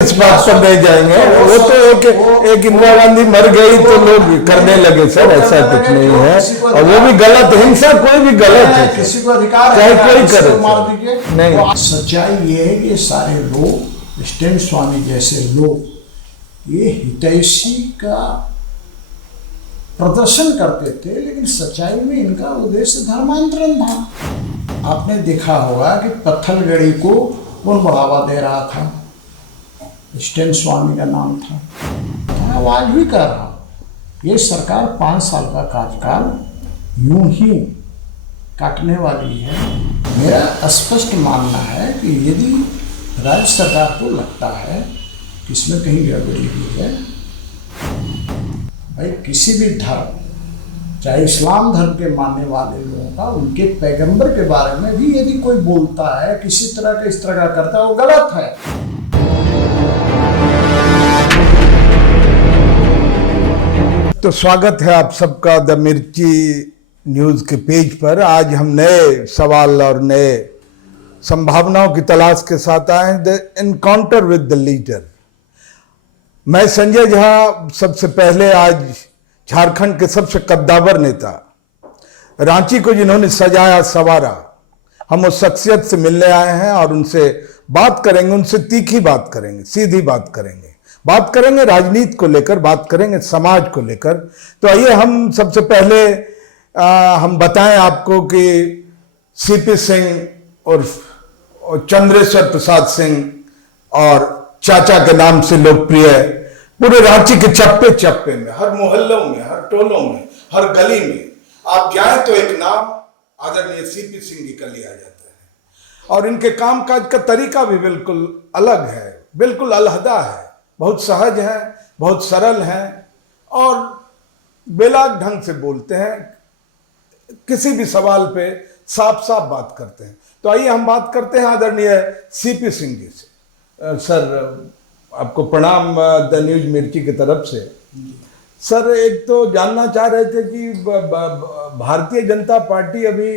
इस बात पर नहीं जाएंगे। वो तो एक इंदिरा गांधी मर गई तो लोग करने लगे सर, ऐसा कुछ नहीं है। और वो भी गलत, हिंसा कोई भी गलत है, किसी को अधिकार चाहे है कोई करे मार दीजिए नहीं। सच्चाई ये है कि सारे लोग स्टैन स्वामी जैसे लोग ये हितैषी का प्रदर्शन करते थे, लेकिन सच्चाई में इनका उद्देश्य धर्मांतरण था। आपने देखा होगा कि पत्थलगड़ी को कौन बढ़ावा दे रहा था? स्टैन स्वामी का नाम था। मैं आवाज भी कर रहा हूँ, ये सरकार 5 साल का कार्यकाल यूं ही काटने वाली है। मेरा स्पष्ट मानना है कि यदि राज्य सरकार को लगता है कि इसमें कहीं गड़बड़ी हुई है, भाई किसी भी धर्म, चाहे इस्लाम धर्म के मानने वाले लोगों का, उनके पैगंबर के बारे में भी यदि कोई बोलता है किसी तरह का इस तरह का करता है, वो गलत है। तो स्वागत है आप सबका द मिर्ची न्यूज़ के पेज पर। आज हम नए सवाल और नए संभावनाओं की तलाश के साथ आए हैं, the encounter with the leader. मैं संजय झा, सबसे पहले आज झारखंड के सबसे कद्दावर नेता, रांची को जिन्होंने सजाया संवारा, हम उस शख्सियत से मिलने आए हैं और उनसे बात करेंगे, उनसे तीखी बात करेंगे, सीधी बात करेंगे राजनीति को लेकर, बात करेंगे समाज को लेकर। तो आइए हम सबसे पहले हम बताएं आपको कि सीपी सिंह और चंद्रेश्वर प्रसाद सिंह और चाचा के नाम से लोकप्रिय पूरे रांची के चप्पे चप्पे में, हर मोहल्लों में, हर टोलों में, हर गली में आप जाएं तो एक नाम आदरणीय सीपी सिंह जी का लिया जाता है। और इनके कामकाज का तरीका भी बिल्कुल अलग है, बिल्कुल अलहदा है, बहुत सहज है, बहुत सरल है और बेलाग ढंग से बोलते हैं, किसी भी सवाल पे साफ साफ बात करते हैं। तो आइए हम बात करते हैं आदरणीय सीपी सिंह जी से। सर आपको प्रणाम द न्यूज मिर्ची की तरफ से। सर एक तो जानना चाह रहे थे कि भारतीय जनता पार्टी अभी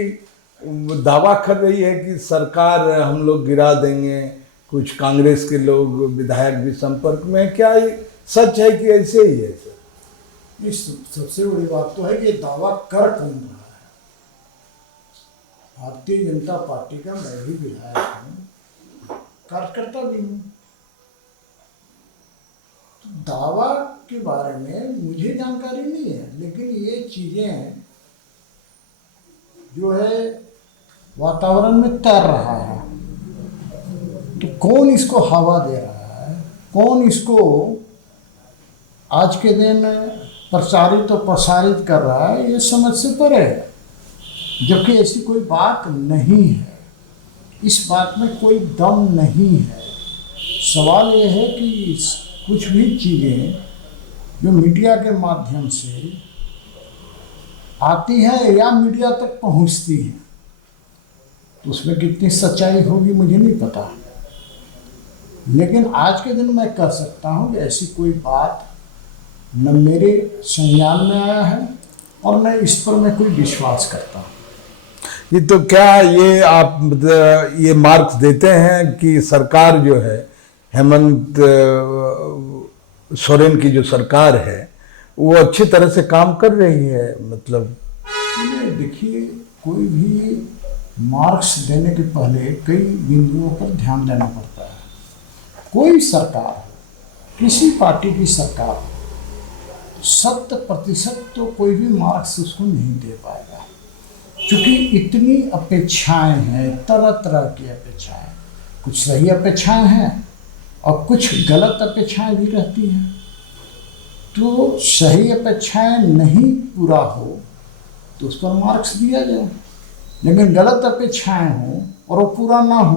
दावा कर रही है कि सरकार हम लोग गिरा देंगे, कुछ कांग्रेस के लोग विधायक भी संपर्क में, क्या ये सच है कि ऐसे ही है? सर इस सबसे बड़ी बात तो है कि दावा कर कौन रहा है? भारतीय जनता पार्टी का मैं भी विधायक हूँ, कार्यकर्ता भी हूँ। तो दावा के बारे में मुझे जानकारी नहीं है, लेकिन ये चीजें जो है वातावरण में तैर रहा है। तो कौन इसको हवा दे रहा है, कौन इसको आज के दिन प्रचारित और प्रसारित कर रहा है, ये समझ से परे है। जबकि ऐसी कोई बात नहीं है, इस बात में कोई दम नहीं है। सवाल ये है कि कुछ भी चीज़ें जो मीडिया के माध्यम से आती हैं या मीडिया तक पहुंचती हैं, तो उसमें कितनी सच्चाई होगी मुझे नहीं पता। लेकिन आज के दिन मैं कह सकता हूँ कि ऐसी कोई बात न मेरे संज्ञान में आया है और न इस पर मैं कोई विश्वास करता हूँ। ये तो क्या ये आप ये मार्क्स देते हैं कि सरकार जो है, हेमंत सोरेन की जो सरकार है, वो अच्छी तरह से काम कर रही है? मतलब देखिए, कोई भी मार्क्स देने के पहले कई बिंदुओं पर ध्यान देना पड़ता है। कोई सरकार, किसी पार्टी की सरकार 100% तो कोई भी मार्क्स उसको नहीं दे पाएगा, क्योंकि इतनी अपेक्षाएं हैं, तरह तरह की अपेक्षाएं, कुछ सही अपेक्षाएं हैं और कुछ गलत अपेक्षाएं भी रहती हैं। तो सही अपेक्षाएं नहीं पूरा हो तो उस पर मार्क्स दिया जाए, लेकिन गलत अपेक्षाएं हो और वो पूरा ना हो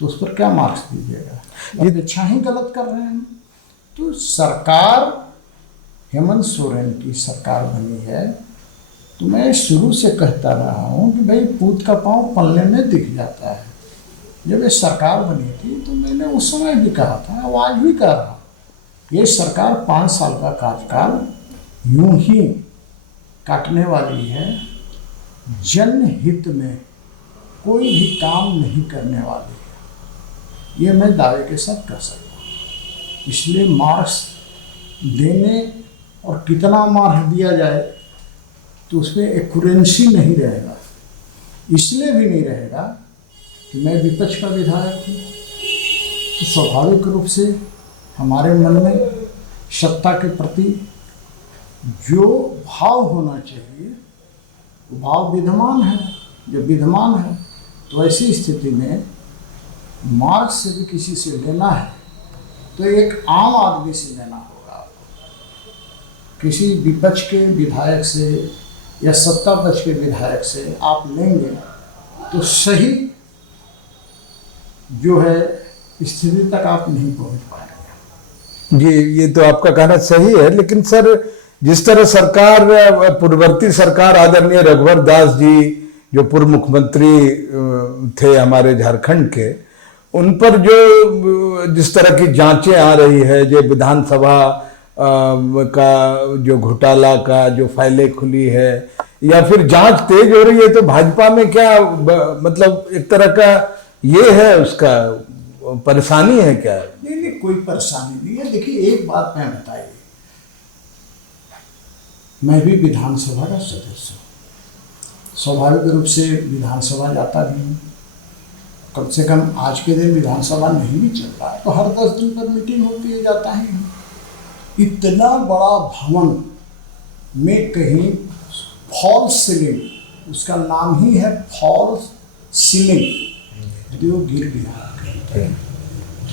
तो उस पर क्या मार्क्स दीजिएगा? अपेक्षा ही गलत कर रहे हैं। तो सरकार हेमंत सोरेन की सरकार बनी है, तो मैं शुरू से कहता रहा हूँ कि भाई पूत का पाँव पलने में दिख जाता है। जब ये सरकार बनी थी तो मैंने उस समय भी कहा था, आवाज भी कर रहा, ये सरकार 5 साल का कार्यकाल यूं ही काटने वाली है, जनहित में कोई भी काम नहीं करने वाली है। ये मैं दावे के साथ कह सकता हूँ। इसलिए मार्क्स देने और कितना मार्क्स दिया जाए तो उसमें एक्यूरेंसी नहीं रहेगा। इसलिए भी नहीं रहेगा कि मैं विपक्ष का विधायक हूँ, तो स्वाभाविक रूप से हमारे मन में सत्ता के प्रति जो भाव होना चाहिए वो भाव विद्यमान है। जब विद्यमान है तो ऐसी स्थिति में मार्क्स से भी किसी से लेना है तो एक आम आदमी से लेना होगा। किसी विपक्ष के विधायक से या सत्ता पक्ष के विधायक से आप लेंगे तो सही जो है स्थिति तक आप नहीं पहुंच पाएंगे। जी, ये तो आपका कहना सही है, लेकिन सर जिस तरह सरकार, पूर्ववर्ती सरकार आदरणीय रघुवर दास जी जो पूर्व मुख्यमंत्री थे हमारे झारखंड के, उन पर जो जिस तरह की जांचें आ रही है, जो विधानसभा का जो घोटाला का जो फाइलें खुली है या फिर जांच तेज हो रही है, तो भाजपा में क्या मतलब एक तरह का ये है, उसका परेशानी है क्या? नहीं, कोई परेशानी नहीं है। देखिए एक बात मैं बताइए, मैं भी विधानसभा का सदस्य हूँ, स्वाभाविक रूप से विधानसभा जाता भी हूँ। कम से कम आज के दिन विधानसभा नहीं भी चल रहा है तो हर 10 दिन पर मीटिंग होती है, जाता ही हूँ। इतना बड़ा भवन में कहीं फॉल्स सीलिंग, उसका नाम ही है फॉल्स सीलिंग, जो गिर गया,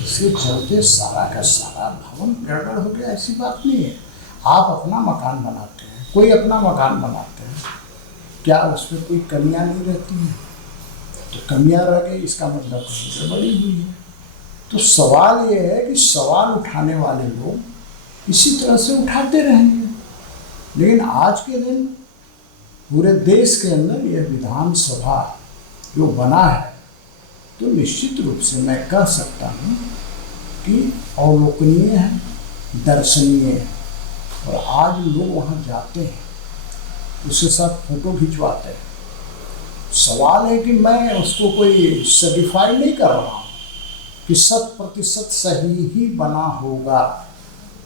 इसके चलते सारा का सारा भवन गड़बड़ हो गया। ऐसी बात नहीं है। आप अपना मकान बनाते हैं, कोई अपना मकान बनाते हैं, क्या उसमें कोई कमियां नहीं रहती हैं? तो कमियां रह गई, इसका मतलब कहीं गड़बड़ी हुई है। तो सवाल ये है कि सवाल उठाने वाले लोग इसी तरह से उठाते रहेंगे, लेकिन आज के दिन पूरे देश के अंदर यह विधानसभा जो बना है तो निश्चित रूप से मैं कह सकता हूँ कि अवलोकनीय है, दर्शनीय है। और आज लोग वहाँ जाते हैं, उसके साथ फोटो खिंचवाते हैं। सवाल है कि मैं उसको कोई सर्टिफाई नहीं कर रहा हूँ कि 100% सही ही बना होगा,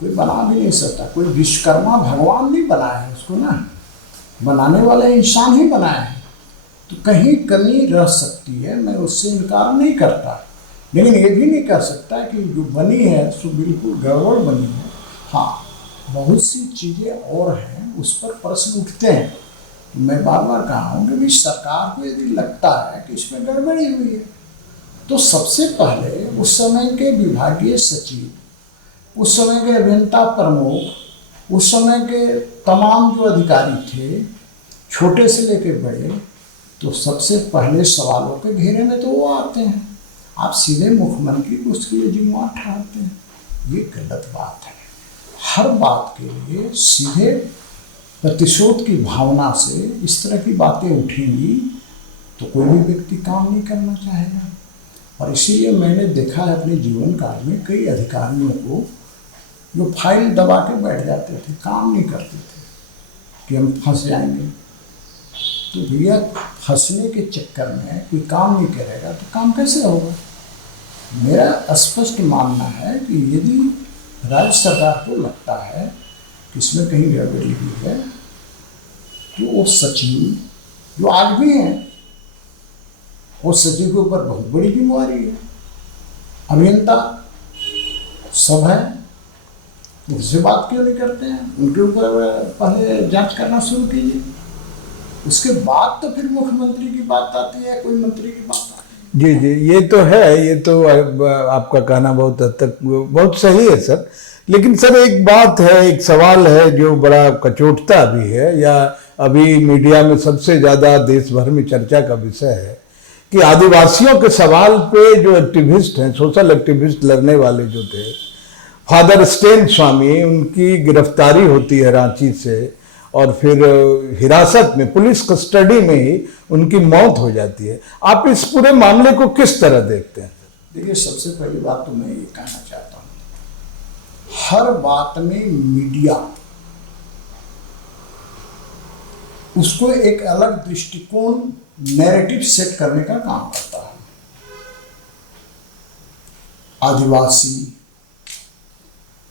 कोई बना भी नहीं सकता। कोई विश्वकर्मा भगवान नहीं बनाया है उसको ना, बनाने वाला इंसान ही बनाया है। तो कहीं कमी रह सकती है, मैं उससे इनकार नहीं करता, लेकिन ये भी नहीं कह सकता कि जो बनी है सो बिल्कुल गड़बड़ बनी है। हाँ, बहुत सी चीज़ें और हैं, उस पर प्रश्न उठते हैं। तो मैं बार बार कहा हूँ कि सरकार को यदि लगता है कि इसमें गड़बड़ी हुई है तो सबसे पहले उस समय के विभागीय सचिव, उस समय के अभियंता प्रमुख, उस समय के तमाम जो अधिकारी थे, छोटे से लेके बड़े, तो सबसे पहले सवालों के घेरे में तो वो आते हैं। आप सीधे मुख्यमंत्री को उसके लिए जिम्मेवार ठहराते हैं, ये गलत बात है। हर बात के लिए सीधे प्रतिशोध की भावना से इस तरह की बातें उठेंगी तो कोई भी व्यक्ति काम नहीं करना चाहेगा। और इसीलिए मैंने देखा है अपने जीवन काल में कई अधिकारियों को जो फाइल दबा के बैठ जाते थे, काम नहीं करते थे कि हम फंस जाएंगे। तो भैया फंसने के चक्कर में कोई काम नहीं करेगा तो काम कैसे होगा? मेरा स्पष्ट मानना है कि यदि राज्य सरकार को लगता है कि इसमें कहीं गड़बड़ी हुई है तो वो सचिव जो आज भी हैं, वो सचिव के ऊपर बहुत बड़ी जिम्मेवारी है। अभियंता सब है, उससे बात क्यों नहीं करते हैं? उनके ऊपर पहले जांच करना शुरू कीजिए, उसके बाद तो फिर मुख्यमंत्री की बात आती है, कोई मंत्री की बात आती है। जी जी, ये तो है, ये तो आपका कहना बहुत हद तक बहुत सही है सर। लेकिन सर एक बात है, एक सवाल है जो बड़ा कचोटता भी है, या अभी मीडिया में सबसे ज़्यादा देश भर में चर्चा का विषय है कि आदिवासियों के सवाल पे जो एक्टिविस्ट हैं, सोशल एक्टिविस्ट लड़ने वाले जो थे, फादर स्टेन स्वामी, उनकी गिरफ्तारी होती है रांची से और फिर हिरासत में, पुलिस कस्टडी में ही उनकी मौत हो जाती है। आप इस पूरे मामले को किस तरह देखते हैं? देखिए, सबसे पहली बात तो मैं ये कहना चाहता हूँ, हर बात में मीडिया उसको एक अलग दृष्टिकोण, नैरेटिव सेट करने का काम करता है। आदिवासी,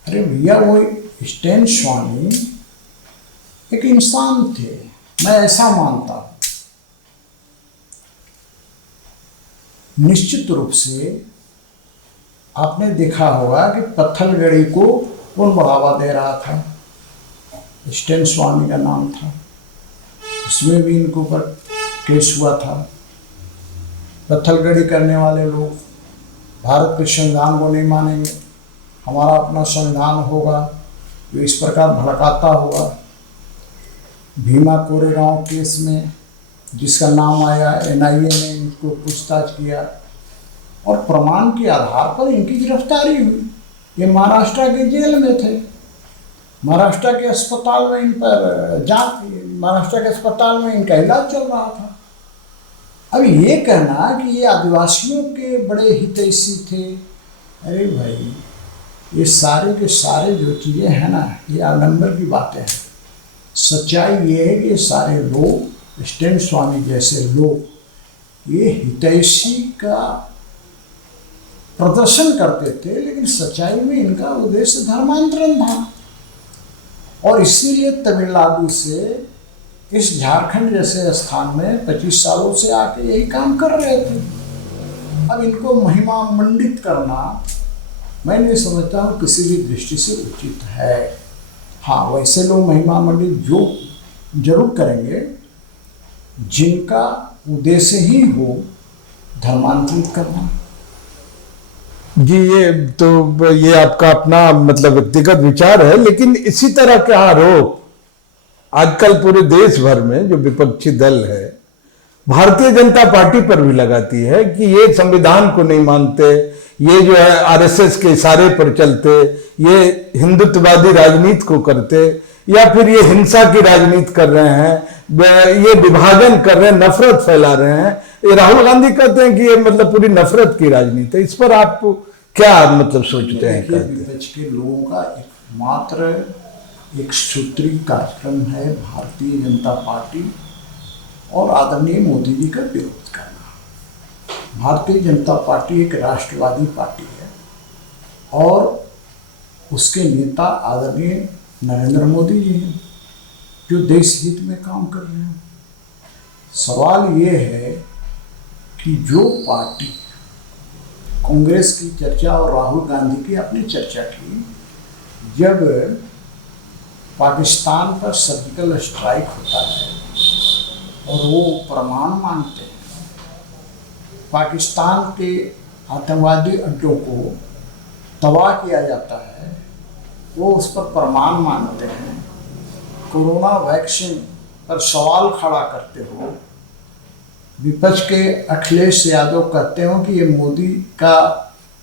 अरे भैया, वो स्टैन स्वामी एक इंसान थे, मैं ऐसा मानता हूँ। निश्चित रूप से आपने देखा होगा कि पत्थलगड़ी को कौन बढ़ावा दे रहा था? स्टैन स्वामी का नाम था। उसमें भी इनके ऊपर केस हुआ था। पत्थलगड़ी करने वाले लोग भारत के संविधान को नहीं मानेंगे, हमारा अपना संविधान होगा, जो इस प्रकार भड़काता होगा। भीमा कोरेगांव केस में जिसका नाम आया, एनआईए ने इनको पूछताछ किया और प्रमाण के आधार पर इनकी गिरफ्तारी हुई। ये महाराष्ट्र के जेल में थे, महाराष्ट्र के अस्पताल में इन पर जांच, महाराष्ट्र के अस्पताल में इनका इलाज चल रहा था। अब ये कहना कि ये आदिवासियों के बड़े हितैषी थे, अरे भाई, ये सारे के सारे जो चीज़ें हैं ना, ये आडंबर की बातें हैं। सच्चाई ये है कि ये सारे लोग, स्टैन स्वामी जैसे लोग, ये हितैषी का प्रदर्शन करते थे, लेकिन सच्चाई में इनका उद्देश्य धर्मांतरण था। और इसीलिए तमिलनाडु से इस झारखंड जैसे स्थान में 25 सालों से आके यही काम कर रहे थे। अब इनको महिमा मंडित करना मैं नहीं समझता हूँ किसी भी दृष्टि से उचित है। हाँ, वैसे लोग महिमा मंडित जो जरूर करेंगे जिनका उद्देश्य ही हो धर्मांतरित करना। जी, ये आपका अपना मतलब व्यक्तिगत विचार है, लेकिन इसी तरह के आरोप आजकल पूरे देश भर में जो विपक्षी दल है भारतीय जनता पार्टी पर भी लगाती है कि ये संविधान को नहीं मानते, ये जो है आरएसएस के इशारे पर चलते, ये हिंदुत्ववादी राजनीति को करते, या फिर ये हिंसा की राजनीति कर रहे हैं, ये विभाजन कर रहे हैं, नफरत फैला रहे हैं। ये राहुल गांधी कहते हैं कि ये मतलब पूरी नफरत की राजनीति है। इस पर आप क्या मतलब सोचते हैं? विपक्ष के लोगों का एकमात्र एक सूत्री कार्यक्रम है भारतीय जनता पार्टी और आदरणीय मोदी जी का विरोध करना। भारतीय जनता पार्टी एक राष्ट्रवादी पार्टी है और उसके नेता आदरणीय नरेंद्र मोदी जी हैं, जो देश हित में काम कर रहे हैं। सवाल ये है कि जो पार्टी कांग्रेस की चर्चा और राहुल गांधी की अपनी चर्चा की, जब पाकिस्तान पर सर्जिकल स्ट्राइक होता है और वो प्रमाण मांगते हैं, पाकिस्तान के आतंकवादी अड्डों को तबाह किया जाता है, वो उस पर प्रमाण मांगते हैं, कोरोना वैक्सीन पर सवाल खड़ा करते हो, विपक्ष के अखिलेश यादव कहते हो कि ये मोदी का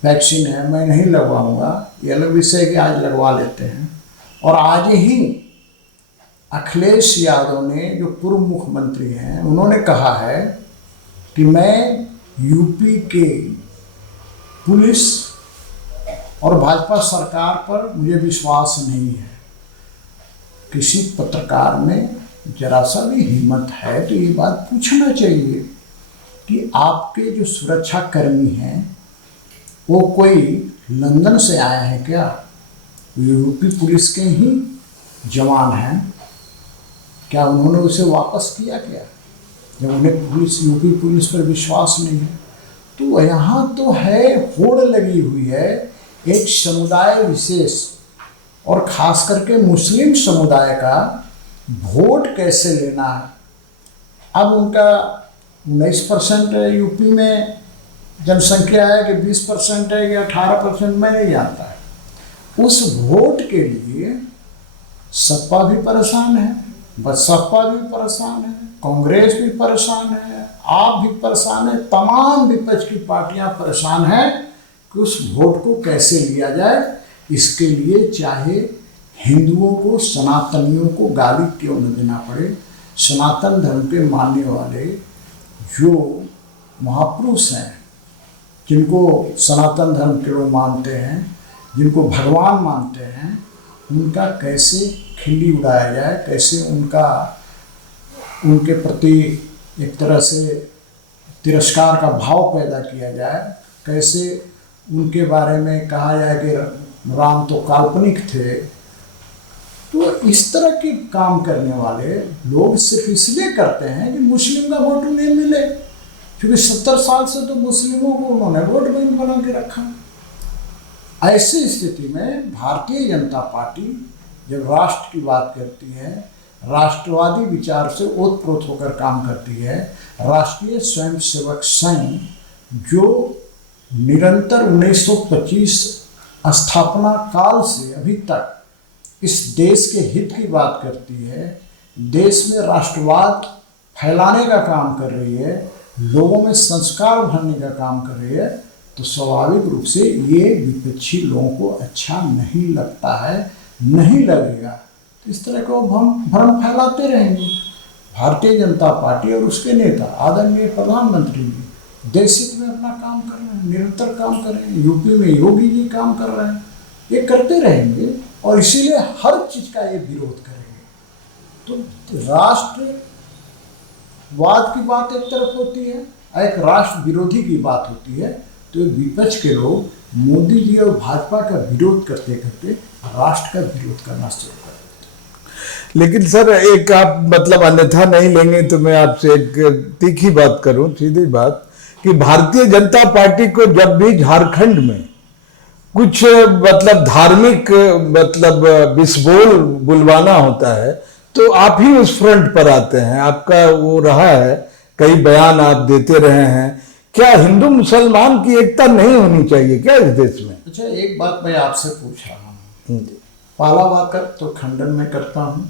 वैक्सीन है, मैं नहीं लगवाऊंगा, ये अलग विषय कि आज लगवा लेते हैं। और आज ही अखिलेश यादव ने, जो पूर्व मुख्यमंत्री हैं, उन्होंने कहा है कि मैं यूपी के पुलिस और भाजपा सरकार पर मुझे विश्वास नहीं है। किसी पत्रकार में जरा सा भी हिम्मत है तो ये बात पूछना चाहिए कि आपके जो सुरक्षा कर्मी हैं वो कोई लंदन से आए हैं क्या? यूपी पुलिस के ही जवान हैं क्या? उन्होंने उसे वापस किया क्या जब उन्हें पुलिस, यूपी पुलिस पर विश्वास नहीं है? तो यहाँ तो है, होड़ लगी हुई है एक समुदाय विशेष और खास करके मुस्लिम समुदाय का वोट कैसे लेना है। अब उनका 19% यूपी में जनसंख्या है कि 20% है कि 18%, मैं नहीं जानता है। उस वोट के लिए सपा भी परेशान है, बसपा भी परेशान है, कांग्रेस भी परेशान है, आप भी परेशान है, तमाम विपक्ष की पार्टियां परेशान हैं कि उस वोट को कैसे लिया जाए। इसके लिए चाहे हिंदुओं को, सनातनियों को गाली क्यों न देना पड़े, सनातन धर्म के मानने वाले जो महापुरुष हैं, जिनको सनातन धर्म के लोग मानते हैं, जिनको भगवान मानते हैं, उनका कैसे खिल्ली उड़ाया जाए, कैसे उनके प्रति एक तरह से तिरस्कार का भाव पैदा किया जाए, कैसे उनके बारे में कहा जाए कि राम तो काल्पनिक थे। तो इस तरह के काम करने वाले लोग सिर्फ इसलिए करते हैं कि मुस्लिम का वोट उन्हें मिले, क्योंकि 70 साल से तो मुस्लिमों को उन्होंने वोट बैंक बना के रखा। ऐसी स्थिति में भारतीय जनता पार्टी जब राष्ट्र की बात करती है, राष्ट्रवादी विचार से ओतप्रोत होकर काम करती है, राष्ट्रीय स्वयंसेवक संघ जो निरंतर 1925 स्थापना काल से अभी तक इस देश के हित की बात करती है, देश में राष्ट्रवाद फैलाने का काम कर रही है, लोगों में संस्कार भरने का काम कर रही है, तो स्वाभाविक रूप से ये विपक्षी लोगों को अच्छा नहीं लगता है, नहीं लगेगा। तो इस तरह को हम भ्रम फैलाते रहेंगे। भारतीय जनता पार्टी और उसके नेता आदरणीय प्रधानमंत्री जी देश हित में अपना काम कर रहे हैं, निरंतर काम कर रहे हैं। यूपी में योगी जी काम कर रहे हैं, ये करते रहेंगे और इसीलिए हर चीज का ये विरोध करेंगे। तो राष्ट्रवाद की बात एक तरफ होती है, एक राष्ट्र विरोधी की बात होती है। तो विपक्ष के लोग मोदी जी और भाजपा का विरोध करते करते राष्ट्र का विरोध करना शुरू कर देते। लेकिन सर एक आप मतलब अन्यथा नहीं लेंगे तो मैं आपसे एक तीखी बात करूं, सीधी बात, कि भारतीय जनता पार्टी को जब भी झारखंड में कुछ मतलब धार्मिक मतलब विस्फोट बुलवाना होता है तो आप ही उस फ्रंट पर आते हैं। आपका वो रहा है, कई बयान आप देते रहे हैं। क्या हिंदू मुसलमान की एकता नहीं होनी चाहिए क्या इस देश में? अच्छा, एक बात मैं आपसे पूछ रहा हूँ, पहला बात कर तो खंडन में करता हूँ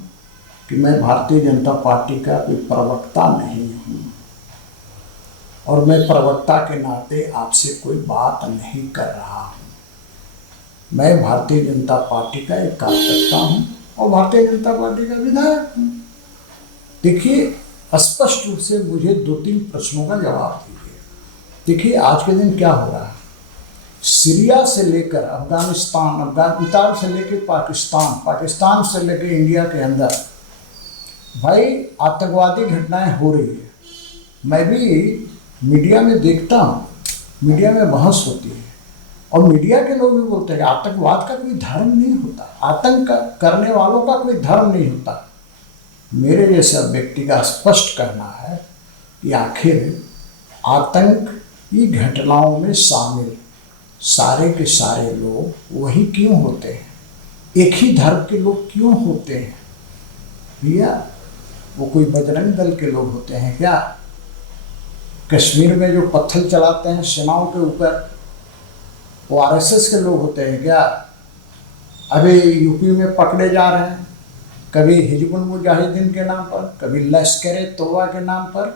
कि मैं भारतीय जनता पार्टी का कोई प्रवक्ता नहीं हूँ और मैं प्रवक्ता के नाते आपसे कोई बात नहीं कर रहा हूँ। मैं भारतीय जनता पार्टी का एक कार्यकर्ता हूँ और भारतीय जनता पार्टी का विधायक हूँ। देखिए, स्पष्ट रूप से मुझे 2-3 प्रश्नों का जवाब दीजिए। देखिए, आज के दिन क्या हो रहा है, सीरिया से लेकर अफगानिस्तान से लेकर पाकिस्तान से लेकर इंडिया के अंदर भाई आतंकवादी घटनाएं हो रही है। मैं भी मीडिया में देखता हूँ, मीडिया में बहस होती है और मीडिया के लोग भी बोलते हैं कि आतंकवाद का कोई धर्म नहीं होता, आतंक करने वालों का कोई धर्म नहीं होता। मेरे जैसा व्यक्ति का स्पष्ट कहना है कि आखिर आतंक की घटनाओं में शामिल सारे के सारे लोग वही क्यों होते हैं, एक ही धर्म के लोग क्यों होते हैं? भैया, वो कोई बजरंग दल के लोग होते हैं क्या? कश्मीर में जो पत्थर चलाते हैं सेनाओं के ऊपर, वो आरएसएस के लोग होते हैं क्या? अभी यूपी में पकड़े जा रहे हैं, कभी हिजबुल मुजाहिदीन के नाम पर, कभी लश्कर तौबा के नाम पर।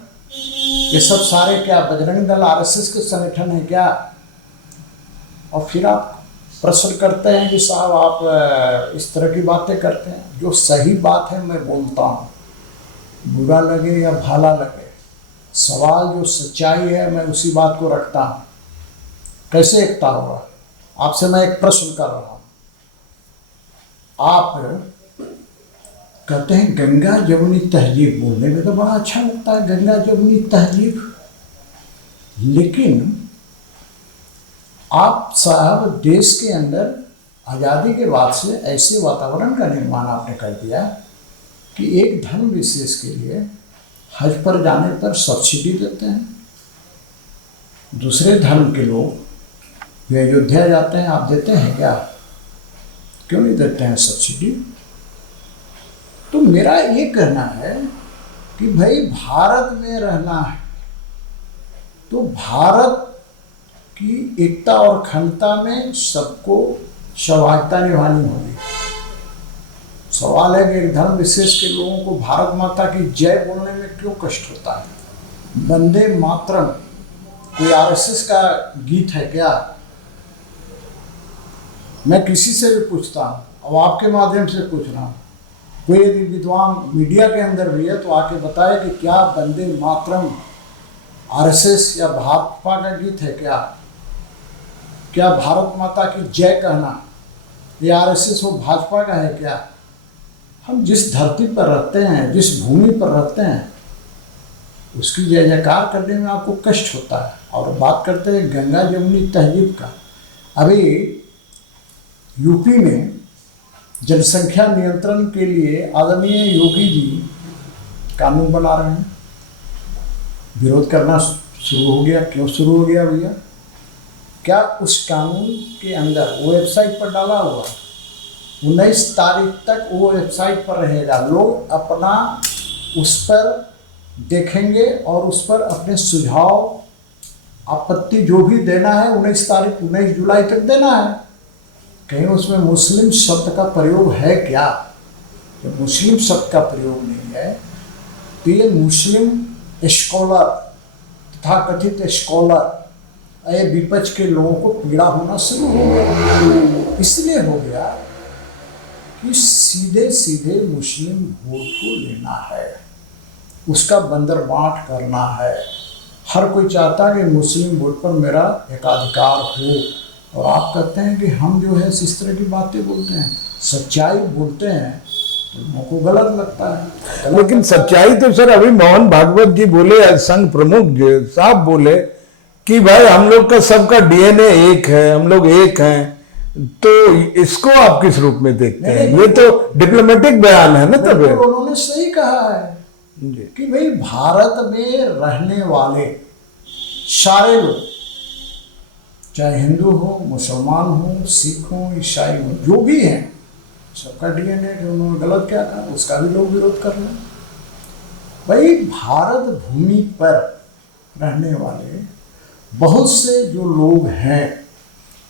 ये सब सारे क्या बजरंग दल आरएसएस के संगठन है क्या? और फिर आप प्रश्न करते हैं कि साहब आप इस तरह की बातें करते हैं। जो सही बात है मैं बोलता हूँ, बुरा लगे या भला लगे, सवाल जो सच्चाई है मैं उसी बात को रखता हूँ। कैसे एकता होगा? आपसे मैं एक प्रश्न कर रहा हूँ, आप कहते हैं गंगा जमुनी तहजीब, बोलने में तो बड़ा अच्छा लगता है गंगा जमुनी तहजीब, लेकिन आप साहब देश के अंदर आज़ादी के बाद से ऐसे वातावरण का निर्माण आपने कर दिया कि एक धर्म विशेष के लिए हज पर जाने पर सब्सिडी देते हैं, दूसरे धर्म के लोग वे अयोध्या जाते हैं, आप देते हैं क्या? क्यों नहीं देते हैं सब्सिडी? तो मेरा ये कहना है कि भाई भारत में रहना है तो भारत की एकता और अखंडता में सबको सहभागिता निभानी होगी। सवाल है कि एक धर्म विशेष के लोगों को भारत माता की जय बोलने में क्यों कष्ट होता है? वंदे मातरम कोई आरएसएस का गीत है क्या? मैं किसी से भी पूछता हूँ, अब आपके माध्यम से पूछ रहा हूँ, कोई यदि विद्वान मीडिया के अंदर भी है तो आके बताए कि क्या वंदे मातरम आरएसएस या भाजपा का गीत है क्या? क्या भारत माता की जय कहना ये आरएसएस और भाजपा का है क्या? हम जिस धरती पर रहते हैं, जिस भूमि पर रहते हैं, उसकी जय जयकार करने में आपको कष्ट होता है। और बात करते हैं गंगा जमुनी तहजीब का, अभी यूपी में जनसंख्या नियंत्रण के लिए आदरणीय योगी जी कानून बना रहे हैं। विरोध करना शुरू हो गया। क्यों शुरू हो गया भैया? क्या उस कानून के अंदर वो वेबसाइट पर डाला हुआ 19 तारीख तक वो वेबसाइट पर रहेगा। लोग अपना उस पर देखेंगे और उस पर अपने सुझाव आपत्ति जो भी देना है 19 जुलाई तक देना है। कहीं उसमें मुस्लिम शब्द का प्रयोग है क्या? जब मुस्लिम शब्द का प्रयोग नहीं है तो ये मुस्लिम स्कॉलर तथा कथित स्कॉलर विपक्ष के लोगों को पीड़ा होना शुरू हो गया। इसलिए हो गया कि सीधे सीधे मुस्लिम वोट को लेना है, उसका बंदरबांट करना है। हर कोई चाहता है कि मुस्लिम वोट पर मेरा एकाधिकार हो। और आप कहते हैं कि हम जो है इस तरह की बातें बोलते हैं, सच्चाई बोलते हैं तो लोगों को गलत लगता है। लेकिन सच्चाई तो सर अभी मोहन भागवत जी बोले, संघ प्रमुख साहब बोले कि भाई हम लोग का सबका डीएनए एक है, हम लोग एक हैं। तो इसको आप किस रूप में देखते हैं? ये तो डिप्लोमेटिक बयान है ना। तब उन्होंने सही कहा है कि भाई भारत में रहने वाले सारे लोग, चाहे हिंदू हो, मुसलमान हो, सिख हो, ईसाई हो, जो भी हैं, सबका डीएनए। उन्होंने गलत क्या कहा, उसका भी लोग विरोध कर रहे हैं। भाई भारत भूमि पर रहने वाले बहुत से जो लोग हैं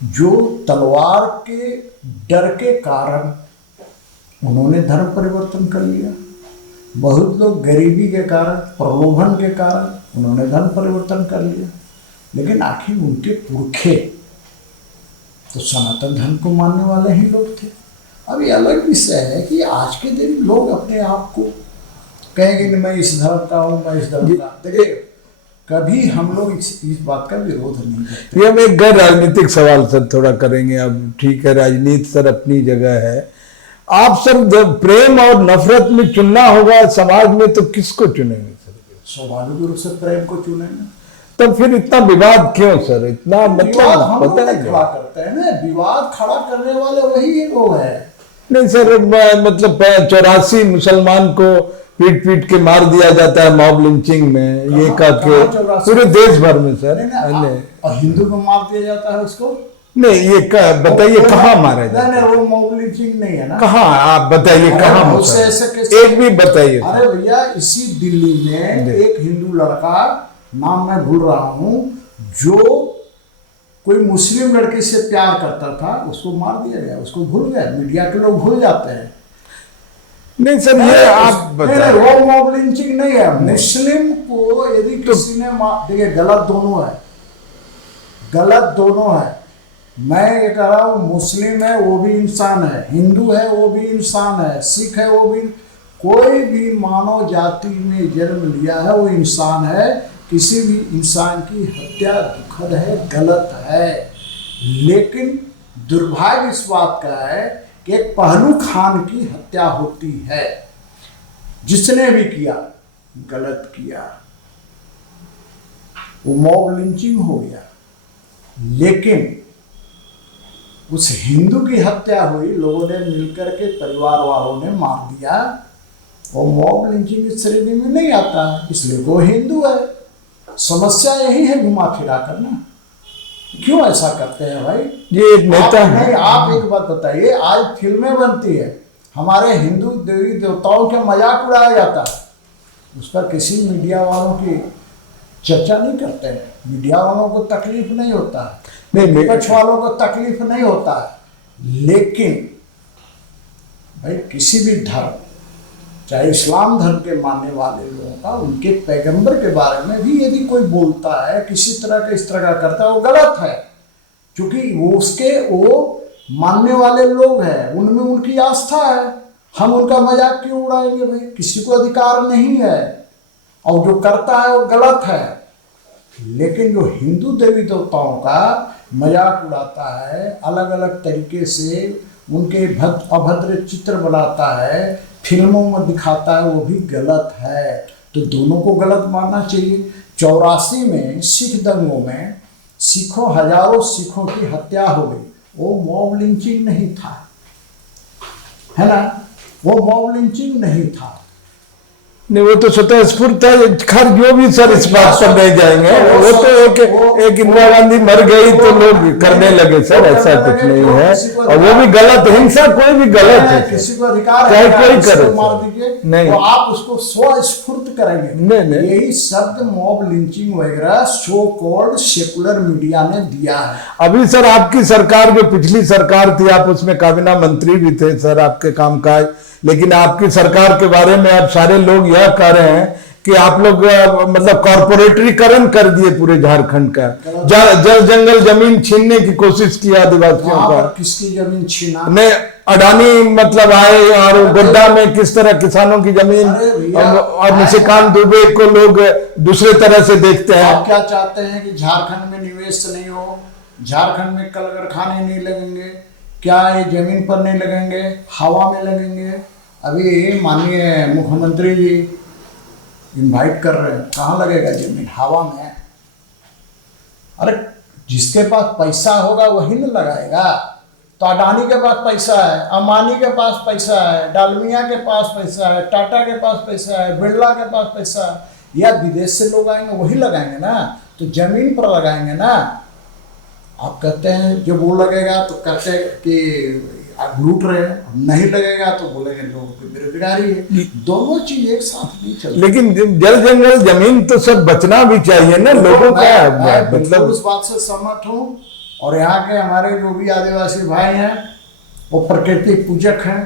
जो तलवार के डर के कारण उन्होंने धर्म परिवर्तन कर लिया। बहुत लोग गरीबी के कारण, प्रलोभन के कारण उन्होंने धर्म परिवर्तन कर लिया। लेकिन आखिर उनके पुरखे तो सनातन धर्म को मानने वाले ही लोग थे। अब ये अलग विषय है कि आज के दिन लोग अपने आप को कहेंगे कि मैं इस धर्म का हूँ, मैं इस धर्म का। देखिए कभी हम लोग इस बात का विरोध नहीं करते। ये हम एक गैर राजनीतिक सवाल सर थोड़ा करेंगे। अब ठीक है, राजनीति सर अपनी जगह है। आप सर जब प्रेम और नफरत में चुनना होगा समाज में तो किसको चुनेंगे सर? स्वाभाविक रूप से प्रेम को चुनेंगे। तब फिर इतना विवाद क्यों सर? इतना मतलब हम लोग पता है खड़ा करते हैं ना, विवाद खड़ा करने वाले वही लोग हैं। नहीं सर, मतलब 84 मुसलमान को पीट पीट के मार दिया जाता है मॉब लिंचिंग में, ये का के पूरे देश भर में सर। और हिंदू को मार दिया जाता है उसको? नहीं, ये बताइए कहाँ मारा जाता है? नहीं, वो मॉब लिंचिंग नहीं है ना। कहाँ आप बताइए, कहाँ एक भी बताइए। अरे भैया इसी दिल्ली में एक हिंदू लड़का, नाम मैं भूल रहा हूँ, जो कोई मुस्लिम लड़की से प्यार करता था, उसको मार दिया गया। उसको भूल गए, मीडिया के लोग भूल जाते हैं। नहीं सर, ये आप बताइए। वो मॉब लिंचिंग नहीं है। मुस्लिम को यदि किसी ने देखिए, गलत दोनों है, गलत दोनों है। मैं ये कह रहा हूँ मुस्लिम है वो भी इंसान है, हिंदू है वो भी इंसान है, सिख है वो भी, कोई भी मानव जाति में जन्म लिया है वो इंसान है। किसी भी इंसान की हत्या दुखद है, गलत है। लेकिन दुर्भाग्य इस बात का है कि एक पहलू खान की हत्या होती है, जिसने भी किया गलत किया, वो मॉब लिंचिंग हो गया। लेकिन उस हिंदू की हत्या हुई, लोगों ने मिलकर के, परिवार वालों ने मार दिया, वो मॉब लिंचिंग की श्रेणी में नहीं आता, इसलिए वो हिंदू है। समस्या यही है घुमा फिरा करना। क्यों ऐसा करते हैं भाई? ये एक नेता है। आप एक बात बताइए, आज फिल्में बनती है, हमारे हिंदू देवी देवताओं का मजाक उड़ाया जाता है, उस पर किसी मीडिया वालों की चर्चा नहीं करते हैं। मीडिया वालों को तकलीफ नहीं होता है, विपक्ष वालों को तकलीफ नहीं होता है। लेकिन भाई किसी भी धर्म, चाहे इस्लाम धर्म के मानने वाले लोगों का, उनके पैगंबर के बारे में भी यदि कोई बोलता है, किसी तरह का इस तरह का करता है, वो गलत है। क्योंकि वो मानने वाले लोग हैं, उनमें उनकी आस्था है। हम उनका मजाक क्यों उड़ाएंगे भाई? किसी को अधिकार नहीं है, और जो करता है वो गलत है। लेकिन जो हिंदू देवी देवताओं का मजाक उड़ाता है, अलग अलग तरीके से उनके अभद्र चित्र बनाता है, फिल्मों में दिखाता है, वो भी गलत है। तो दोनों को गलत मानना चाहिए। 84 में सिख दंगों में हजारों सिखों की हत्या हो गई। वो मॉब लिंचिंग नहीं था, है ना, वो मॉब लिंचिंग नहीं था। नहीं, वो तो स्वतः स्फूर्त था। खैर जो भी सर इस बात पर नहीं जाएंगे, वो तो एक इंदिरा गांधी मर गई तो लोग करने लगे सर, ऐसा कुछ नहीं है। और वो भी गलत, हिंसा कोई भी गलत है, किसी को अधिकार चाहे है कोई करे, मार दीजिए, नहीं, तो आप उसको स्वस्फूर्त करेंगे। नहीं। यही शब्द मॉब लिंचिंग वगैरह सो कॉल्ड सेकुलर मीडिया ने दिया है। अभी सर आपकी सरकार, जो पिछली सरकार थी, आप उसमें काबीना मंत्री भी थे सर, आपके कामकाज, लेकिन आपकी सरकार के बारे में अब सारे लोग यह कह रहे हैं कि आप लोग मतलब कॉर्पोरेटरीकरण कर दिए पूरे झारखंड का, जल जंगल जमीन छीनने की कोशिश की आदिवासियों का। किसकी जमीन छीना? ने अडानी मतलब आए और गोड्डा में किस तरह किसानों की जमीन, और निशिकांत दुबे को लोग दूसरे तरह से देखते हैं। आप क्या चाहते हैं कि झारखंड में निवेश नहीं हो, झारखंड में कल कारखाने नहीं लगेंगे क्या? ये जमीन पर नहीं लगेंगे, हवा में लगेंगे। अभी माननीय मुख्यमंत्री जी इनवाइट कर रहे हैं, कहाँ लगेगा जमीन? हवा में। अरे जिसके पास पैसा होगा वही न लगाएगा। तो अडानी के पास पैसा है, अंबानी के पास पैसा है, डालमिया के पास पैसा है, टाटा के पास पैसा है, बिरला के पास पैसा है, या विदेश से लोग आएंगे वही लगाएंगे ना, तो जमीन पर लगाएंगे ना। आप कहते हैं जब वो लगेगा तो कहते हैं कि आप लूट रहे हैं, नहीं लगेगा तो बोलेंगे लोगों की बेरोजगारी है। दोनों चीज एक साथ नहीं चलती। लेकिन जल जंगल जमीन तो सब बचना भी चाहिए ना लोगों का, मतलब उस बात से सहमत हूँ। और यहाँ के हमारे जो भी आदिवासी भाई हैं वो प्रकृति पूजक हैं।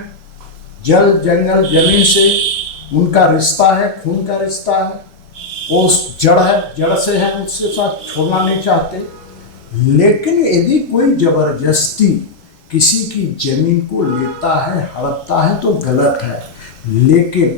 जल जंगल जमीन से उनका रिश्ता है, खून का रिश्ता है, वो उस जड़ है, जड़ से है, उससे साथ छोड़ना नहीं चाहते। लेकिन यदि कोई जबरदस्ती किसी की जमीन को लेता है, हड़पता है तो गलत है। लेकिन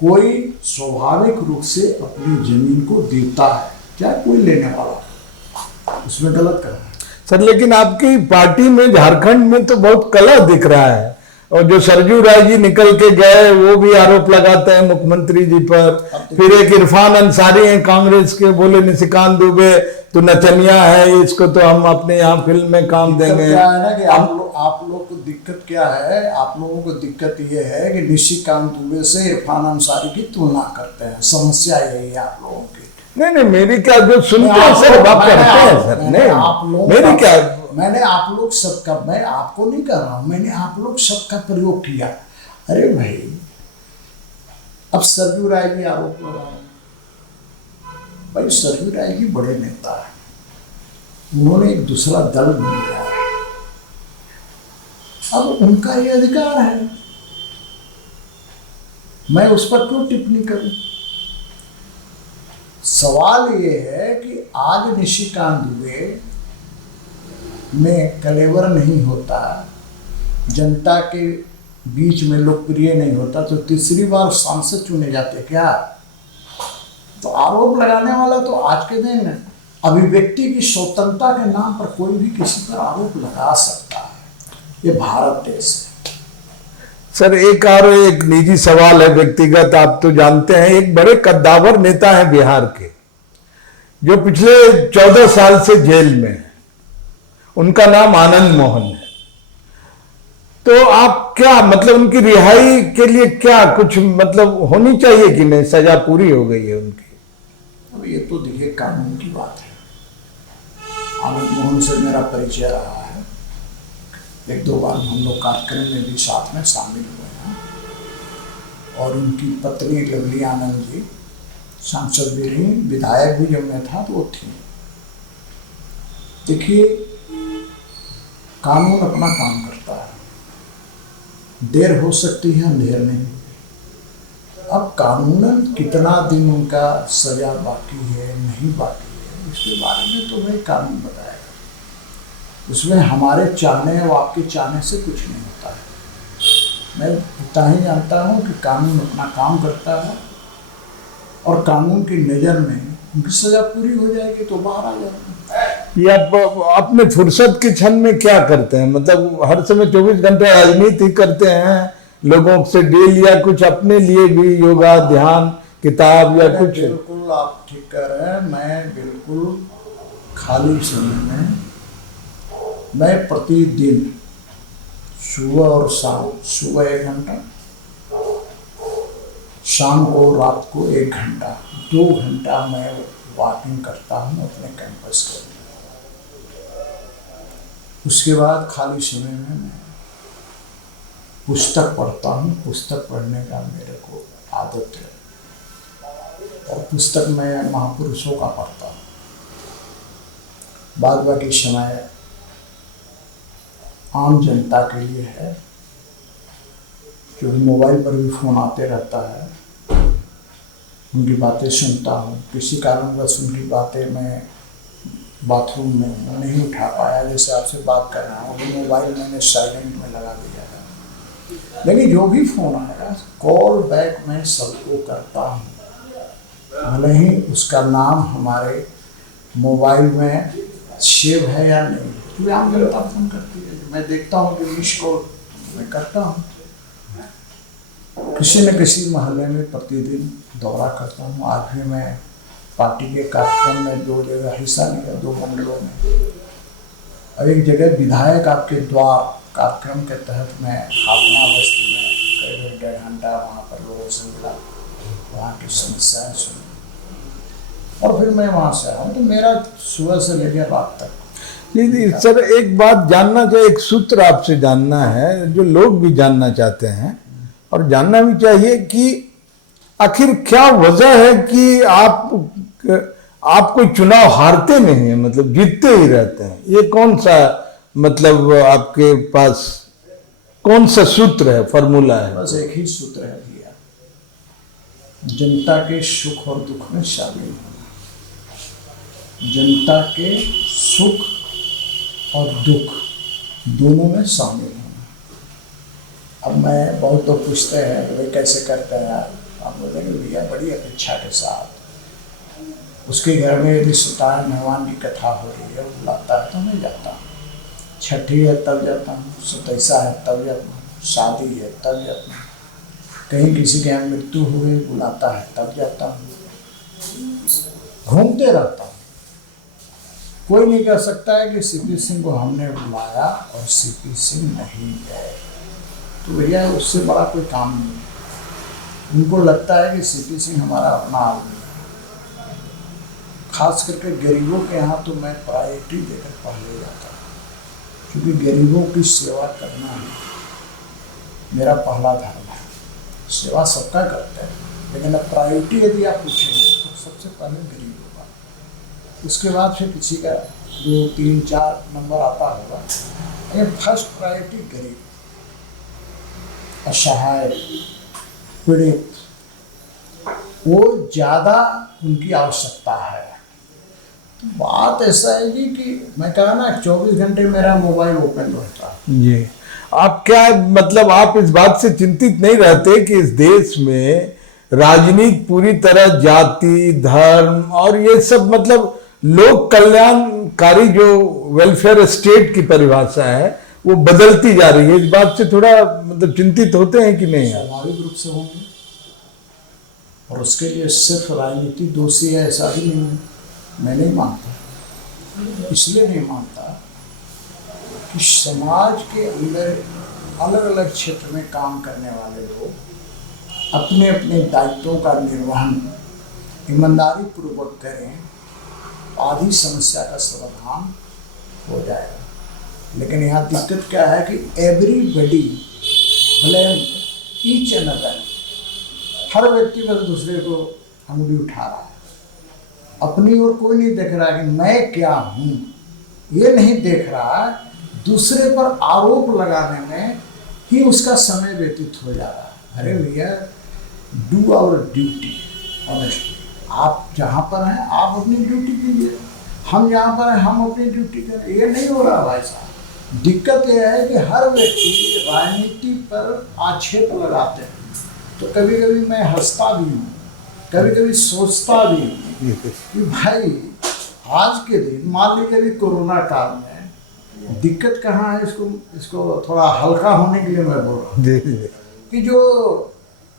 कोई स्वाभाविक रूप से अपनी जमीन को देता है, चाहे कोई लेने वाला, उसमें गलत कर रहा है सर। लेकिन आपकी पार्टी में झारखंड में तो बहुत कलह दिख रहा है, और जो सरजू राय जी निकल के गए वो भी आरोप लगाते हैं मुख्यमंत्री जी पर। फिर एक इरफान अंसारी हैं कांग्रेस के, बोले निशिकांत दुबे तो नचनिया है, इसको तो हम अपने यहाँ फिल्म में काम देंगे। क्या है ना कि आप लोग को दिक्कत क्या है? आप लोगों को दिक्कत ये है कि निशिकांत दुबे से इरफान अंसारी की तुलना करते हैं। समस्या यही है आप लोगों की। नहीं, मेरी क्या, जो सुनते हैं सर बात करते हैं सर। नहीं, आप लोग, मेरी क्या, मैंने आप लोग सबका, मैं आपको नहीं कर रहा हूं, मैंने आप लोग सबका प्रयोग किया। अरे भाई, अब सरजू राय जी आरोप लगा रहे हैं। भाई सरजू राय जी बड़े नेता है, उन्होंने एक दूसरा दल बन लिया है, अब उनका ये अधिकार है, मैं उस पर क्यों टिप्पणी करूं? सवाल ये है कि आज निशिकांत दुबे में कलेवर नहीं होता, जनता के बीच में लोकप्रिय नहीं होता, तो तीसरी बार सांसद चुने जाते क्या? तो आरोप लगाने वाला तो आज के दिन अभिव्यक्ति की स्वतंत्रता के नाम पर कोई भी किसी पर आरोप लगा सकता है। ये भारत देश है सर। एक निजी सवाल है व्यक्तिगत, आप तो जानते हैं एक बड़े कद्दावर नेता है बिहार के, जो पिछले 14 साल से जेल में है, उनका नाम आनंद मोहन है। तो आप क्या मतलब उनकी रिहाई के लिए क्या कुछ मतलब होनी चाहिए कि नहीं? सजा पूरी हो गई है उनकी। अब ये तो देखिए कानून की बात है। आनंद मोहन से मेरा परिचय रहा है, एक दो बार हम लोग कार्यक्रम में भी साथ में शामिल हुए हैं, और उनकी पत्नी लवली आनंद जी सांसद भी रही, विधायक भी जब मैं था तो वो थी। देखिए कानून अपना काम करता है, देर हो सकती है, अंधेर नहीं। अब कानूनन कितना दिन उनका सजा बाकी है, नहीं बाकी है, इसके बारे में तो भाई कानून बताएगा। उसमें हमारे चाहने और आपके चाहने से कुछ नहीं होता है। मैं इतना ही जानता हूँ कि कानून अपना काम करता है, और कानून की नज़र में उनकी सजा पूरी हो जाएगी तो बाहर आ जाएगी। ये आप अपने फुर्सत के क्षण में क्या करते हैं? मतलब हर समय 24 घंटे राजनीति करते हैं, लोगों से डील, या कुछ अपने लिए भी योगा, ध्यान, किताब या कुछ? बिल्कुल आप ठीक कह रहे हैं। मैं बिल्कुल खाली समय में मैं प्रतिदिन सुबह और शाम, सुबह 1 घंटा, शाम को रात को 1 घंटा, 2 घंटा मैं वॉकिंग करता हूँ अपने कैंपस के लिए। उसके बाद खाली समय में मैं पुस्तक पढ़ता हूँ। पुस्तक पढ़ने का मेरे को आदत है, और पुस्तक में महापुरुषों का पढ़ता हूँ। बाद बाकी समय आम जनता के लिए है, जो मोबाइल पर भी फ़ोन आते रहता है, उनकी बातें सुनता हूँ। किसी कारणवश उनकी बातें मैं बाथरूम में नहीं उठा पाया, जैसे आपसे बात कर रहा हूँ, वो मोबाइल मैंने साइलेंट में लगा दिया है। लेकिन जो भी फ़ोन आएगा कॉल बैक मैं सबको करता हूँ, भले ही उसका नाम हमारे मोबाइल में सेव है या नहीं, क्योंकि आम जनता फ़ोन करती है। मैं देखता हूँ कि मिस कॉल मैं करता हूँ। किसी न किसी मोहल्ले में प्रतिदिन दौरा करता हूँ। आज भी मैं पार्टी के कार्यक्रम में 2 जगह हिस्सा लिया, 2 मंडलों में, और एक जगह विधायक आपके द्वार कार्यक्रम के तहत मैं हापना बस्ती में करीब 1.5 घंटा वहाँ पर लोगों से मिला, वहाँ की समस्याएं सुनी, और फिर मैं वहाँ से आया। तो मेरा सुबह से लेकर रात तक। नहीं सर, एक बात जानना चाहिए, एक सूत्र आपसे जानना है जो लोग भी जानना चाहते हैं और जानना भी चाहिए कि आखिर क्या वजह है कि आप कोई चुनाव हारते नहीं है, मतलब जीतते ही रहते हैं। ये कौन सा, मतलब आपके पास कौन सा सूत्र है, फॉर्मूला है? बस एक ही सूत्र है भैया, जनता के सुख और दुख में शामिल होना। जनता के सुख और दुख दोनों में शामिल होना। अब मैं बहुत लोग पूछते हैं वे कैसे करते हैं यार, आप बोलेंगे भैया बड़ी अपेक्षा के साथ, उसके घर में यदि सत्यनारायण भगवान की कथा हो रही है, वो बुलाता है तो मैं जाता हूँ। छठी है तब जाता हूँ, सतैसा है तब जाता हूँ, शादी है तब जाता हूँ, कहीं किसी के यहाँ मृत्यु हुई बुलाता है तब जाता हूँ। घूमते रहता हूँ। कोई नहीं कह सकता है कि सीपी सिंह को हमने बुलाया और सीपी सिंह नहीं गए, तो भैया उससे बड़ा कोई काम नहीं है। उनको लगता है कि सीपी सिंह हमारा अपना आदमी है। खास करके गरीबों के यहाँ तो मैं प्रायोरिटी देकर पहले जाता हूँ, क्योंकि गरीबों की सेवा करना है मेरा पहला धर्म है। सेवा सबका करते हैं, लेकिन अब प्रायोरिटी यदि आप पूछेंगे तो सबसे पहले गरीबों का, उसके बाद फिर किसी का 2, 3, 4 नंबर आता होगा, लेकिन फर्स्ट प्रायोरिटी गरीब, असहाय, पीड़ित, वो ज़्यादा उनकी आवश्यकता है। बात ऐसा है जी कि मैं कहा ना 24 घंटे मेरा मोबाइल ओपन रहता है। जी, आप क्या, मतलब आप इस बात से चिंतित नहीं रहते कि इस देश में राजनीति पूरी तरह जाति, धर्म और ये सब, मतलब लोक कल्याणकारी जो वेलफेयर स्टेट की परिभाषा है वो बदलती जा रही है? इस बात से थोड़ा मतलब चिंतित होते हैं कि नहीं? स्वाभाविक रूप से होंगे, और उसके लिए सिर्फ राजनीति दोषी है ऐसा भी नहीं है। मैं नहीं मानता, इसलिए नहीं मानता कि समाज के अंदर अलग अलग क्षेत्र में काम करने वाले लोग अपने अपने दायित्वों का निर्वहन ईमानदारी पूर्वक करें, आधी समस्या का समाधान हो जाएगा। लेकिन यहाँ दिक्कत क्या है कि everybody blame each and other, हर व्यक्ति बस दूसरे को अंगुली उठा रहा है, अपनी ओर कोई नहीं देख रहा है कि मैं क्या हूँ, ये नहीं देख रहा है। दूसरे पर आरोप लगाने में ही उसका समय व्यतीत हो जा रहा है। अरे भैया, डू आवर ड्यूटी ऑनेस्टली। आप जहाँ पर हैं आप अपनी ड्यूटी कीजिए, हम जहाँ पर हैं हम अपनी ड्यूटी करें। ये नहीं हो रहा भाई साहब। दिक्कत यह है कि हर व्यक्ति राजनीति पर आक्षेप लगाते हैं, तो कभी कभी मैं हंसता भी हूँ, कभी कभी सोचता भी हूँ कि भाई आज के दिन मान लीजिए अभी कोरोना काल में दिक्कत कहाँ है, इसको थोड़ा हल्का होने के लिए मैं बोल रहा हूँ कि जो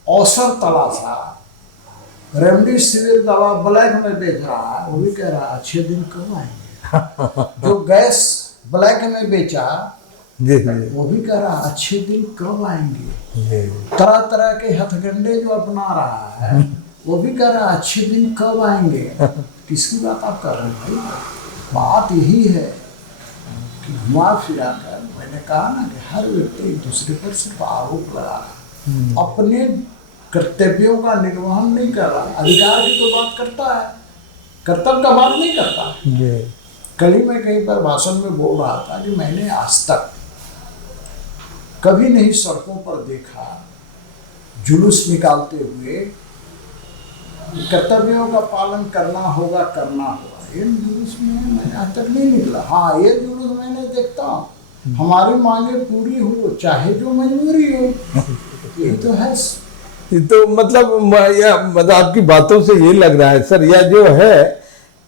औसर तलाशा रेमडेसिविर दवा ब्लैक में बेच रहा है, वो भी कह रहा है अच्छे दिन कब आएंगे। जो गैस ब्लैक में बेचा, जी जी वो भी कह रहा अच्छे दिन कब आएंगे। जी तरह तरह के हथकंडे जो अपना रहा है वो भी कह रहा अच्छे दिन कब आएंगे। किसकी बात आप कर रहे हैं भाई? बात यही है कि घुमा फिरा कर मैंने कहा ना कि हर व्यक्ति एक दूसरे पर सिर्फ आरोप लगा रहा, अपने कर्तव्यों का निर्वहन नहीं कर रहा। अधिकार की तो बात करता है, कर्तव्य का बात नहीं करता। जी कल ही मैं कहीं पर भाषण में बोल रहा था कि मैंने आज तक कभी नहीं सड़कों पर देखा जुलूस निकालते हुए कर्तव्यों का पालन करना होगा। ये जुलूस में मैं आज तक नहीं निकला। हाँ, ये जुलूस मैंने देखता हूँ, हमारी मांगे पूरी हो चाहे जो मजबूरी हो, यही तो है। ये तो मतलब आपकी बातों से ये लग रहा है सर, यह जो है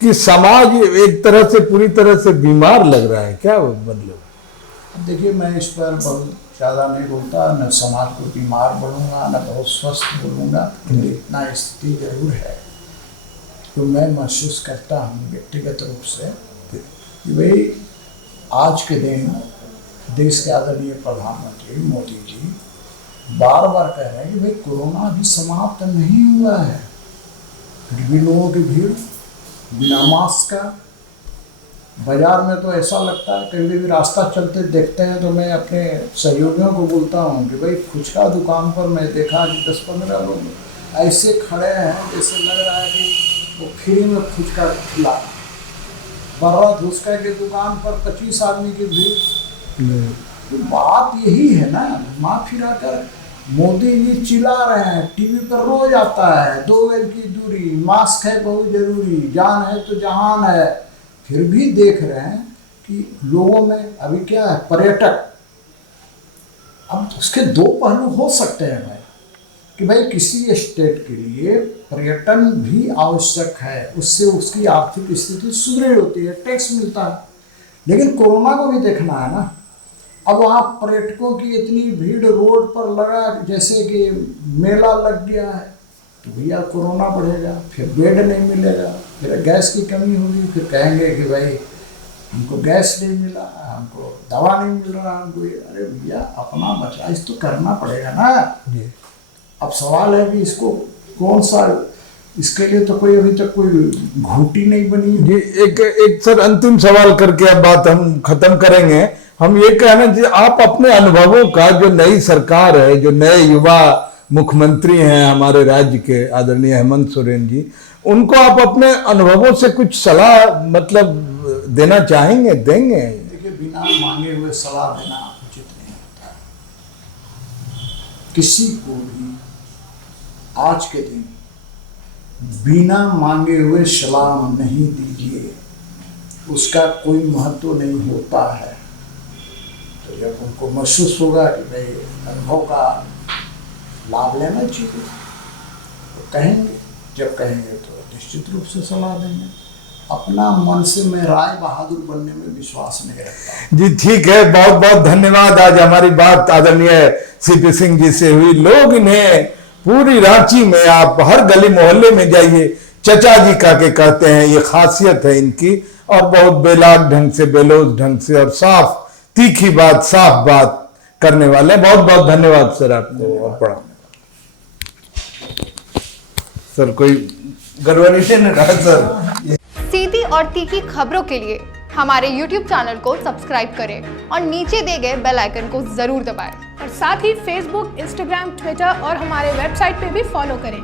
कि समाज एक तरह से पूरी तरह से बीमार लग रहा है क्या? मतलब देखिए, मैं इस पर बहुत ज़्यादा नहीं बोलता, न समाज को बीमार बोलूँगा न बहुत स्वस्थ बोलूँगा। इतना स्थिति जरूर है तो मैं महसूस करता हूँ व्यक्तिगत रूप से कि भाई आज के दिन देश के आदरणीय प्रधानमंत्री मोदी जी बार बार कह रहे हैं कि भाई कोरोना अभी समाप्त नहीं हुआ है। फिर भी लोगों की भीड़ बिना मास्क का, बाजार में तो ऐसा लगता है, कभी भी रास्ता चलते देखते हैं तो मैं अपने सहयोगियों को बोलता हूँ कि भाई फुचका दुकान पर मैं देखा कि 10-15 लोग ऐसे खड़े हैं जैसे लग रहा है कि वो फ्री में फुचका खिला। बर्रा धुसका की दुकान पर 25 आदमी की भीड़। तो बात यही है ना, घुमा फिरा कर मोदी जी चिल्ला रहे हैं, टीवी पर रोज आता है 2 गज की दूरी, मास्क है बहुत जरूरी, जान है तो जहान है। फिर भी देख रहे हैं कि लोगों में अभी क्या है, पर्यटक। अब उसके 2 पहलू हो सकते हैं भाई, कि भाई किसी स्टेट के लिए पर्यटन भी आवश्यक है, उससे उसकी आर्थिक स्थिति सुदृढ़ होती है, टैक्स मिलता है। लेकिन कोरोना को भी देखना है ना। अब वहाँ पर्यटकों की इतनी भीड़ रोड पर लगा जैसे कि मेला लग गया है, तो भैया कोरोना बढ़ेगा, फिर बेड नहीं मिलेगा, फिर गैस की कमी होगी, फिर कहेंगे कि भाई हमको गैस नहीं मिला, हमको दवा नहीं मिल रहा, हमको। अरे भैया अपना बचाव तो करना पड़ेगा ना। अब सवाल है कि इसको कौन सा, इसके लिए तो कोई अभी तक कोई घूटी नहीं बनी जी। एक सर अंतिम सवाल करके अब बात हम खत्म करेंगे। हम ये कहना जी, आप अपने अनुभवों का, जो नई सरकार है, जो नए युवा मुख्यमंत्री हैं हमारे राज्य के आदरणीय हेमंत सोरेन जी, उनको आप अपने अनुभवों से कुछ सलाह मतलब देना चाहेंगे, देंगे? देखिए, बिना मांगे हुए सलाह देना उचित नहीं होता। किसी को भी आज के दिन बिना मांगे हुए सलाह नहीं दीजिए, उसका कोई महत्व नहीं होता है। तो जब उनको महसूस होगा कि भाई अनुभव का लाभ लेना चाहिए तो कहेंगे, जब कहेंगे तो निश्चित रूप से सलाह देंगे। अपना मन से मैं राय बहादुर बनने में विश्वास नहीं रखता। जी ठीक है, बहुत बहुत धन्यवाद। आज हमारी बात आदरणीय सीपी सिंह जी से हुई। लोग इन्हें पूरी रांची में, आप हर गली मोहल्ले में जाइए, चचा जी का के कहते हैं, ये खासियत है इनकी। और बहुत बेलाग ढंग से, बेलोज ढंग से और साफ तीखी बात, साफ बात करने वाले। बहुत बहुत धन्यवाद सर आपको। प्रणाम सर। कोई गड़बड़ी से नहीं रहा सर। सीधी और तीखी खबरों के लिए हमारे YouTube चैनल को सब्सक्राइब करें और नीचे दिए गए बेल आइकन को जरूर दबाएं। और साथ ही Facebook, Instagram, Twitter और हमारे वेबसाइट पे भी फॉलो करें।